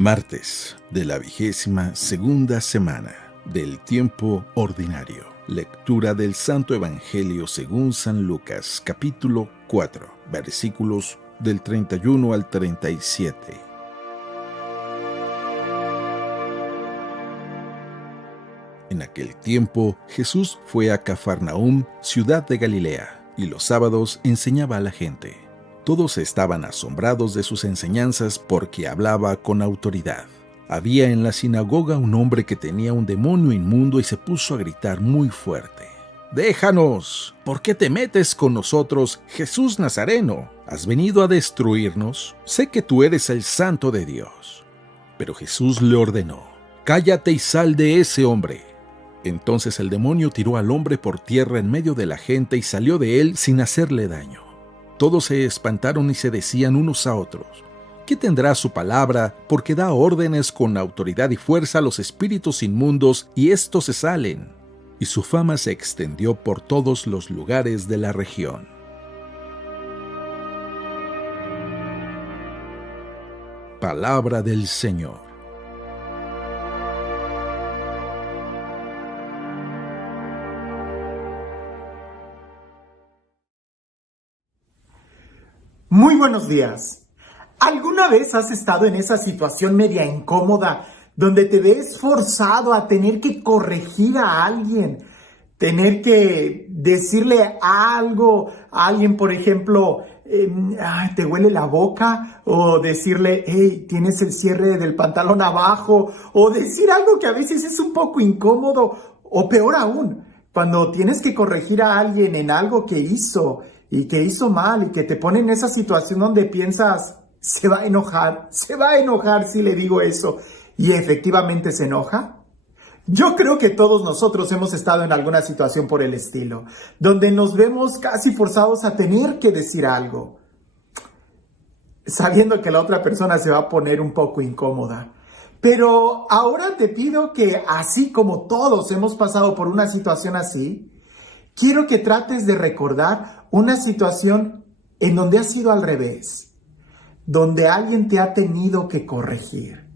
Martes de la 22ª semana del tiempo ordinario. Lectura del Santo Evangelio según San Lucas, capítulo 4, versículos del 31 al 37. En aquel tiempo, Jesús fue a Cafarnaúm, ciudad de Galilea, y los sábados enseñaba a la gente. Todos estaban asombrados de sus enseñanzas porque hablaba con autoridad. Había en la sinagoga un hombre que tenía un demonio inmundo y se puso a gritar muy fuerte: «¡Déjanos! ¿Por qué te metes con nosotros, Jesús Nazareno? ¿Has venido a destruirnos? Sé que tú eres el Santo de Dios». Pero Jesús le ordenó: «Cállate y sal de ese hombre». Entonces el demonio tiró al hombre por tierra en medio de la gente y salió de él sin hacerle daño. Todos se espantaron y se decían unos a otros: ¿qué tendrá su palabra? Porque da órdenes con autoridad y fuerza a los espíritus inmundos y éstos se salen. Y su fama se extendió por todos los lugares de la región. Palabra del Señor. Muy buenos días. ¿Alguna vez has estado en esa situación media incómoda donde te ves forzado a tener que corregir a alguien, tener que decirle algo a alguien, por ejemplo, te huele la boca, o decirle, hey, tienes el cierre del pantalón abajo, o decir algo que a veces es un poco incómodo, o peor aún, cuando tienes que corregir a alguien en algo que hizo y que hizo mal y que te pone en esa situación donde piensas, se va a enojar si le digo eso, y efectivamente se enoja? Yo creo que todos nosotros hemos estado en alguna situación por el estilo, donde nos vemos casi forzados a tener que decir algo, sabiendo que la otra persona se va a poner un poco incómoda. Pero ahora te pido que, así como todos hemos pasado por una situación así, quiero que trates de recordar una situación en donde ha sido al revés, donde alguien te ha tenido que corregir,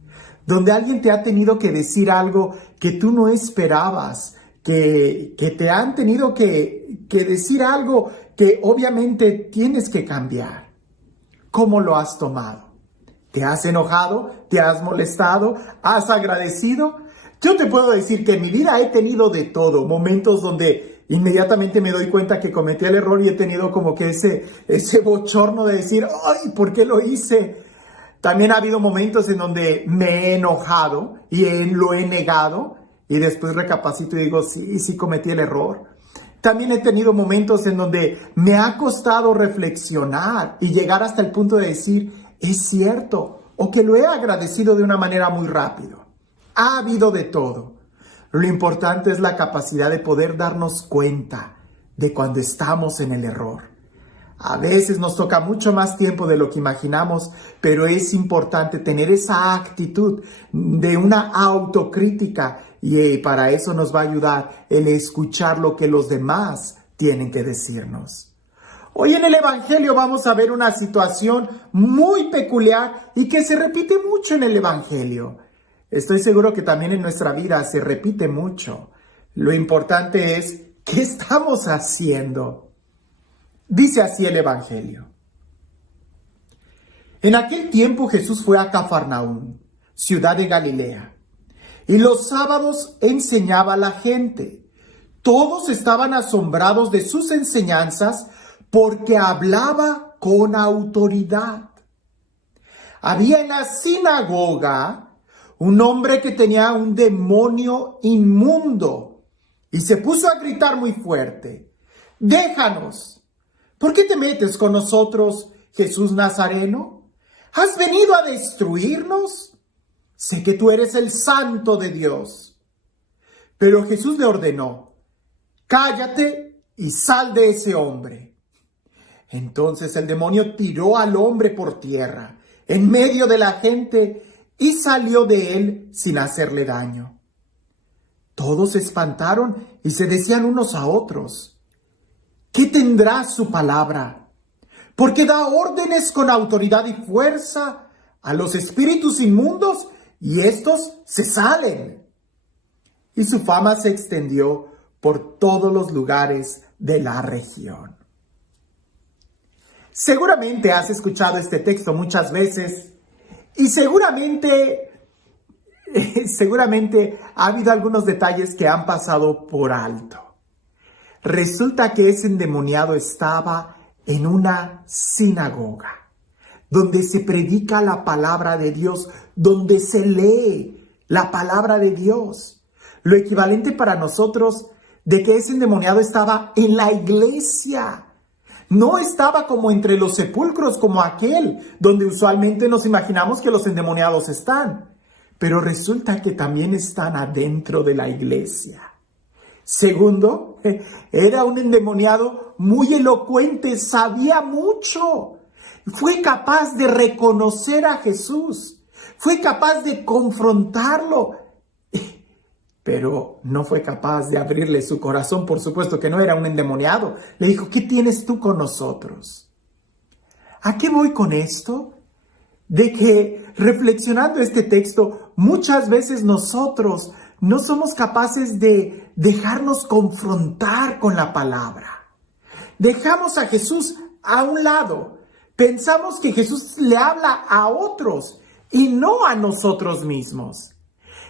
donde alguien te ha tenido que decir algo que tú no esperabas, que te han tenido que decir algo que obviamente tienes que cambiar. ¿Cómo lo has tomado? ¿Te has enojado? ¿Te has molestado? ¿Has agradecido? Yo te puedo decir que en mi vida he tenido de todo, momentos donde inmediatamente me doy cuenta que cometí el error y he tenido como que ese bochorno de decir, ¡ay! ¿Por qué lo hice? También ha habido momentos en donde me he enojado y lo he negado y después recapacito y digo, sí cometí el error. También he tenido momentos en donde me ha costado reflexionar y llegar hasta el punto de decir, es cierto, o que lo he agradecido de una manera muy rápido. Ha habido de todo. Lo importante es la capacidad de poder darnos cuenta de cuando estamos en el error. A veces nos toca mucho más tiempo de lo que imaginamos, pero es importante tener esa actitud de una autocrítica y para eso nos va a ayudar el escuchar lo que los demás tienen que decirnos. Hoy en el Evangelio vamos a ver una situación muy peculiar y que se repite mucho en el Evangelio. Estoy seguro que también en nuestra vida se repite mucho. Lo importante es, ¿qué estamos haciendo? Dice así el Evangelio. En aquel tiempo Jesús fue a Cafarnaúm, ciudad de Galilea, y los sábados enseñaba a la gente. Todos estaban asombrados de sus enseñanzas porque hablaba con autoridad. Había en la sinagoga un hombre que tenía un demonio inmundo y se puso a gritar muy fuerte: «¡Déjanos! ¿Por qué te metes con nosotros, Jesús Nazareno? ¿Has venido a destruirnos? Sé que tú eres el Santo de Dios». Pero Jesús le ordenó: «Cállate y sal de ese hombre». Entonces el demonio tiró al hombre por tierra, en medio de la gente, y salió de él sin hacerle daño. Todos se espantaron y se decían unos a otros: ¿qué tendrá su palabra? Porque da órdenes con autoridad y fuerza a los espíritus inmundos y estos se salen. Y su fama se extendió por todos los lugares de la región. Seguramente has escuchado este texto muchas veces y seguramente ha habido algunos detalles que han pasado por alto. Resulta que ese endemoniado estaba en una sinagoga, donde se predica la palabra de Dios, donde se lee la palabra de Dios. Lo equivalente para nosotros de que ese endemoniado estaba en la iglesia. No estaba como entre los sepulcros, como aquel, donde usualmente nos imaginamos que los endemoniados están. Pero resulta que también están adentro de la iglesia. Segundo, era un endemoniado muy elocuente, sabía mucho. Fue capaz de reconocer a Jesús. Fue capaz de confrontarlo. Pero no fue capaz de abrirle su corazón. Por supuesto que no era un endemoniado. Le dijo, ¿qué tienes tú con nosotros? ¿A qué voy con esto? De que reflexionando este texto, muchas veces nosotros no somos capaces de dejarnos confrontar con la palabra. Dejamos a Jesús a un lado. Pensamos que Jesús le habla a otros y no a nosotros mismos.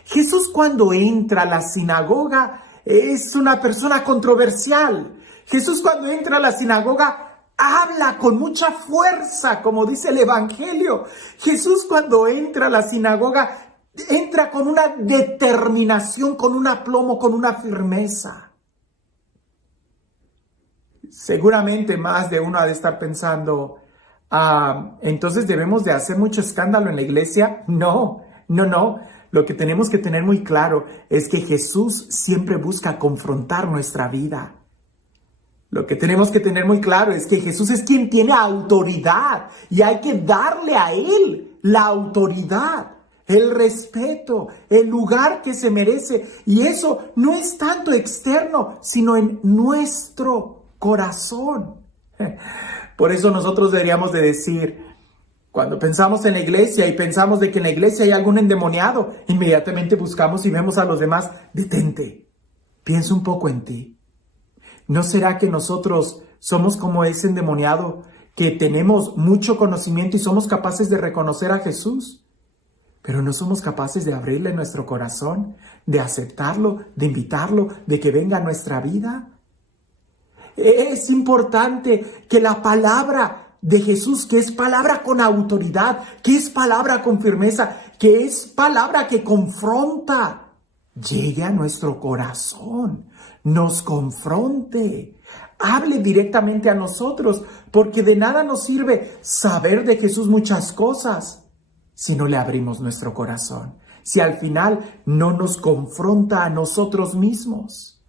Jesús cuando entra a la sinagoga es una persona controversial. Jesús cuando entra a la sinagoga habla con mucha fuerza, como dice el Evangelio. Jesús cuando entra a la sinagoga entra con una determinación, con un aplomo, con una firmeza. Seguramente más de uno ha de estar pensando, entonces debemos de hacer mucho escándalo en la iglesia. No. Lo que tenemos que tener muy claro es que Jesús siempre busca confrontar nuestra vida. Lo que tenemos que tener muy claro es que Jesús es quien tiene autoridad y hay que darle a Él la autoridad, el respeto, el lugar que se merece. Y eso no es tanto externo, sino en nuestro corazón. Por eso nosotros deberíamos de decir, cuando pensamos en la iglesia y pensamos de que en la iglesia hay algún endemoniado, inmediatamente buscamos y vemos a los demás. Detente, piensa un poco en ti. ¿No será que nosotros somos como ese endemoniado que tenemos mucho conocimiento y somos capaces de reconocer a Jesús, pero no somos capaces de abrirle nuestro corazón, de aceptarlo, de invitarlo, de que venga a nuestra vida? Es importante que la palabra de Jesús, que es palabra con autoridad, que es palabra con firmeza, que es palabra que confronta, llegue a nuestro corazón, nos confronte, hable directamente a nosotros, porque de nada nos sirve saber de Jesús muchas cosas si no le abrimos nuestro corazón, si al final no nos confronta a nosotros mismos.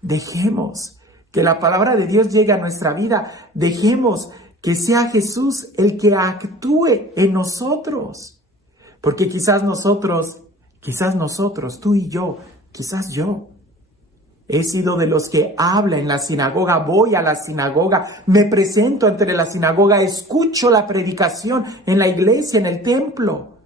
Dejemos que la palabra de Dios llegue a nuestra vida, dejemos que sea Jesús el que actúe en nosotros. Porque quizás nosotros, tú y yo, quizás yo, he sido de los que habla en la sinagoga, voy a la sinagoga, me presento ante la sinagoga, escucho la predicación en la iglesia, en el templo.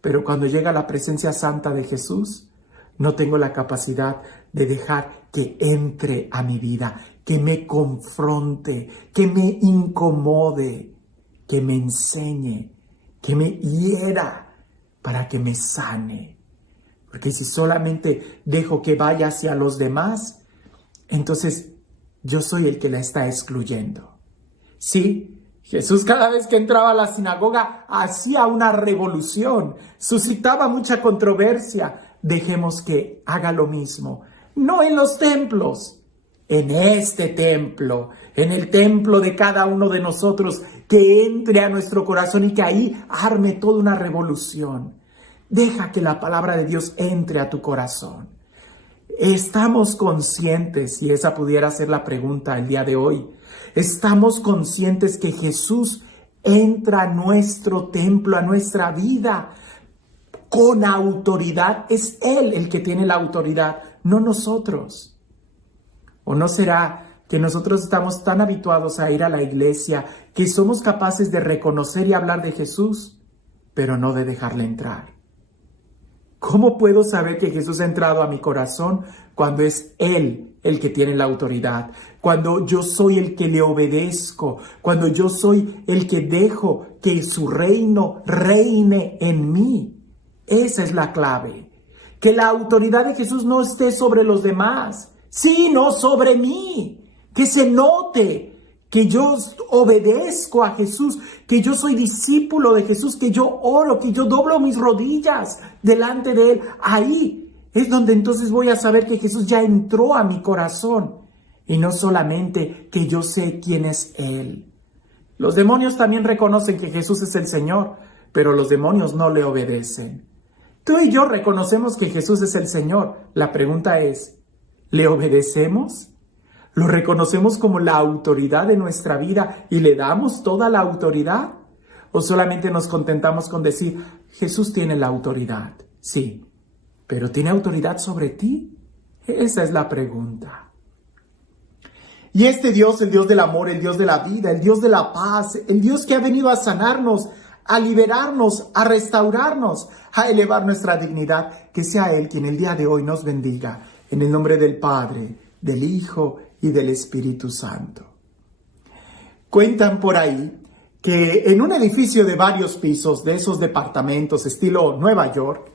Pero cuando llega la presencia santa de Jesús, no tengo la capacidad de dejar que entre a mi vida, que me confronte, que me incomode, que me enseñe, que me hiera para que me sane. Porque si solamente dejo que vaya hacia los demás, entonces yo soy el que la está excluyendo. Sí, Jesús cada vez que entraba a la sinagoga hacía una revolución, suscitaba mucha controversia. Dejemos que haga lo mismo, no en los templos, en este templo, en el templo de cada uno de nosotros, que entre a nuestro corazón y que ahí arme toda una revolución. Deja que la palabra de Dios entre a tu corazón. ¿Estamos conscientes, y esa pudiera ser la pregunta el día de hoy, estamos conscientes que Jesús entra a nuestro templo, a nuestra vida, con autoridad? Es Él el que tiene la autoridad, no nosotros. ¿O no será que nosotros estamos tan habituados a ir a la iglesia que somos capaces de reconocer y hablar de Jesús, pero no de dejarle entrar. ¿Cómo puedo saber que Jesús ha entrado a mi corazón cuando es Él el que tiene la autoridad? Cuando yo soy el que le obedezco, cuando yo soy el que dejo que su reino reine en mí. Esa es la clave. Que la autoridad de Jesús no esté sobre los demás, sino sobre mí. Que se note que yo obedezco a Jesús, que yo soy discípulo de Jesús, que yo oro, que yo doblo mis rodillas delante de Él. Ahí es donde entonces voy a saber que Jesús ya entró a mi corazón. Y no solamente que yo sé quién es Él. Los demonios también reconocen que Jesús es el Señor, pero los demonios no le obedecen. Tú y yo reconocemos que Jesús es el Señor. La pregunta es, ¿le obedecemos? ¿Lo reconocemos como la autoridad de nuestra vida y le damos toda la autoridad? ¿O solamente nos contentamos con decir, Jesús tiene la autoridad? Sí, pero ¿tiene autoridad sobre ti? Esa es la pregunta. Y este Dios, el Dios del amor, el Dios de la vida, el Dios de la paz, el Dios que ha venido a sanarnos, a liberarnos, a restaurarnos, a elevar nuestra dignidad, que sea Él quien el día de hoy nos bendiga. En el nombre del Padre, del Hijo y del Espíritu Santo. Cuentan por ahí que en un edificio de varios pisos, de esos departamentos estilo Nueva York,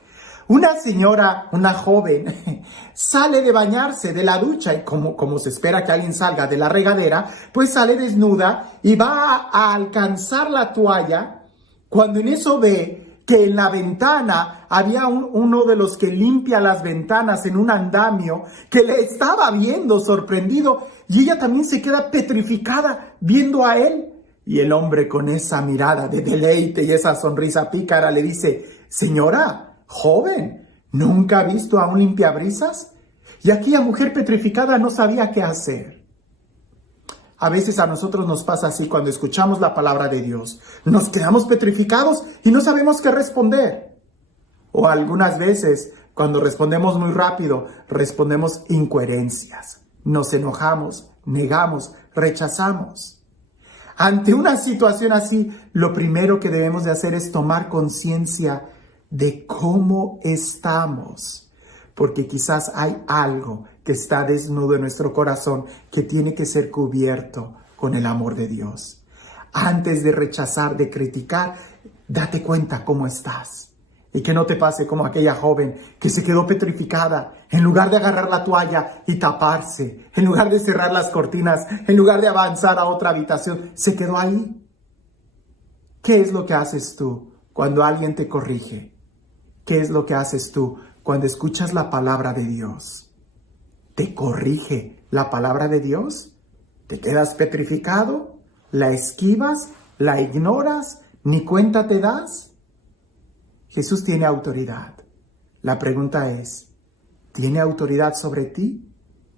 una señora, una joven, sale de bañarse de la ducha y como se espera que alguien salga de la regadera, pues sale desnuda y va a alcanzar la toalla cuando en eso ve que en la ventana había uno de los que limpia las ventanas en un andamio que le estaba viendo sorprendido y ella también se queda petrificada viendo a él. Y el hombre con esa mirada de deleite y esa sonrisa pícara le dice, señora, joven, ¿nunca ha visto a un limpiabrisas? Y aquella mujer petrificada no sabía qué hacer. A veces a nosotros nos pasa así cuando escuchamos la palabra de Dios. Nos quedamos petrificados y no sabemos qué responder. O algunas veces, cuando respondemos muy rápido, respondemos incoherencias. Nos enojamos, negamos, rechazamos. Ante una situación así, lo primero que debemos de hacer es tomar conciencia de cómo estamos. Porque quizás hay algo que está desnudo en nuestro corazón que tiene que ser cubierto con el amor de Dios. Antes de rechazar, de criticar, date cuenta cómo estás. Y que no te pase como aquella joven que se quedó petrificada. En lugar de agarrar la toalla y taparse, en lugar de cerrar las cortinas, en lugar de avanzar a otra habitación, se quedó ahí. ¿Qué es lo que haces tú cuando alguien te corrige? ¿Qué es lo que haces tú cuando escuchas la palabra de Dios? ¿Te corrige la palabra de Dios? ¿Te quedas petrificado? ¿La esquivas? ¿La ignoras? ¿Ni cuenta te das? Jesús tiene autoridad. La pregunta es, ¿tiene autoridad sobre ti?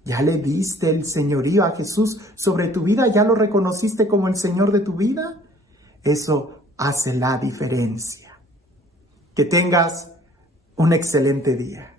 ¿Ya le diste el señorío a Jesús sobre tu vida? ¿Ya lo reconociste como el Señor de tu vida? Eso hace la diferencia. Que tengas un excelente día.